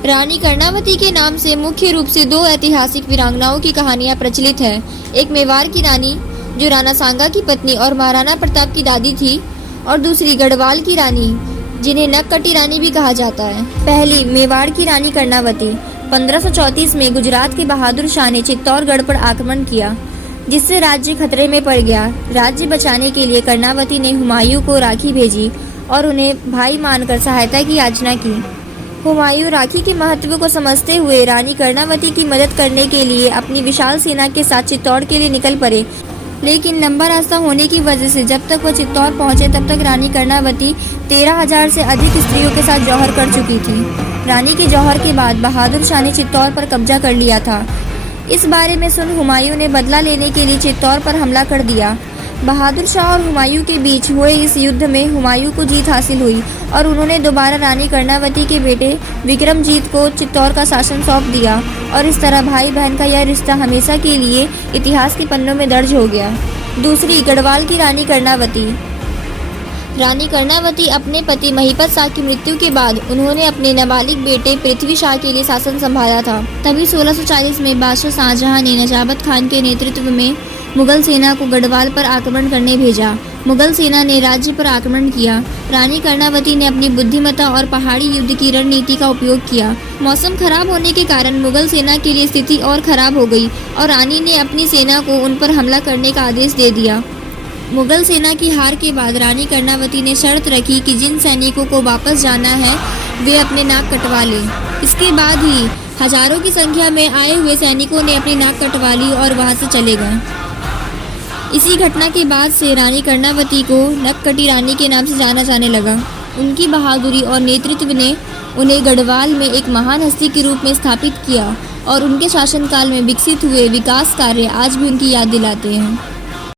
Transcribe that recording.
रानी कर्णावती के नाम से मुख्य रूप से दो ऐतिहासिक वीरांगनाओं की कहानियां प्रचलित है। एक मेवाड़ की रानी जो राणा सांगा की पत्नी और महाराणा प्रताप की दादी थी, और दूसरी गढ़वाल की रानी जिन्हें नक्कटी रानी भी कहा जाता है। पहली मेवाड़ की रानी कर्णावती 1534 में गुजरात के बहादुर शाह ने चित्तौड़गढ़ पर आक्रमण किया, जिससे राज्य खतरे में पड़ गया। राज्य बचाने के लिए कर्णावती ने हुमायूं को राखी भेजी और उन्हें भाई मानकर सहायता की याचना की। हुमायूं राखी के महत्व को समझते हुए रानी कर्णावती की मदद करने के लिए अपनी विशाल सेना के साथ चित्तौड़ के लिए निकल पड़े, लेकिन लंबा रास्ता होने की वजह से जब तक वह चित्तौड़ पहुंचे तब तक रानी कर्णावती 13,000 से अधिक स्त्रियों के साथ जौहर कर चुकी थी। रानी के जौहर के बाद बहादुर शाह ने चित्तौड़ पर कब्जा कर लिया था। इस बारे में सुन हुमायूं ने बदला लेने के लिए चित्तौड़ पर हमला कर दिया। बहादुर शाह और हुमायूं के बीच हुए इस युद्ध में हुमायूं को जीत हासिल हुई और उन्होंने दोबारा रानी कर्णावती के बेटे विक्रमजीत को चित्तौड़ का शासन सौंप दिया, और इस तरह भाई बहन का यह रिश्ता हमेशा के लिए इतिहास के पन्नों में दर्ज हो गया। दूसरी, गढ़वाल की रानी कर्णावती। रानी कर्णावती अपने पति महिपत शाह की मृत्यु के बाद उन्होंने अपने नाबालिग बेटे पृथ्वी शाह के लिए शासन संभाला था। तभी 1640 में बादशाह शाहजहां ने नजाबत खान के नेतृत्व में मुगल सेना को गढ़वाल पर आक्रमण करने भेजा। मुगल सेना ने राज्य पर आक्रमण किया। रानी कर्णावती ने अपनी बुद्धिमत्ता और पहाड़ी युद्ध की रणनीति का उपयोग किया। मौसम खराब होने के कारण मुगल सेना के लिए स्थिति और खराब हो गई और रानी ने अपनी सेना को उन पर हमला करने का आदेश दे दिया। मुगल सेना की हार के बाद रानी कर्णावती ने शर्त रखी कि जिन सैनिकों को वापस जाना है वे अपने नाक कटवा लें। इसके बाद ही हजारों की संख्या में आए हुए सैनिकों ने अपनी नाक कटवा ली और वहां से चले गए। इसी घटना के बाद से रानी कर्णावती को नक्कटी रानी के नाम से जाना जाने लगा। उनकी बहादुरी और नेतृत्व ने उन्हें गढ़वाल में एक महान हस्ती के रूप में स्थापित किया और उनके शासनकाल में विकसित हुए विकास कार्य आज भी उनकी याद दिलाते हैं।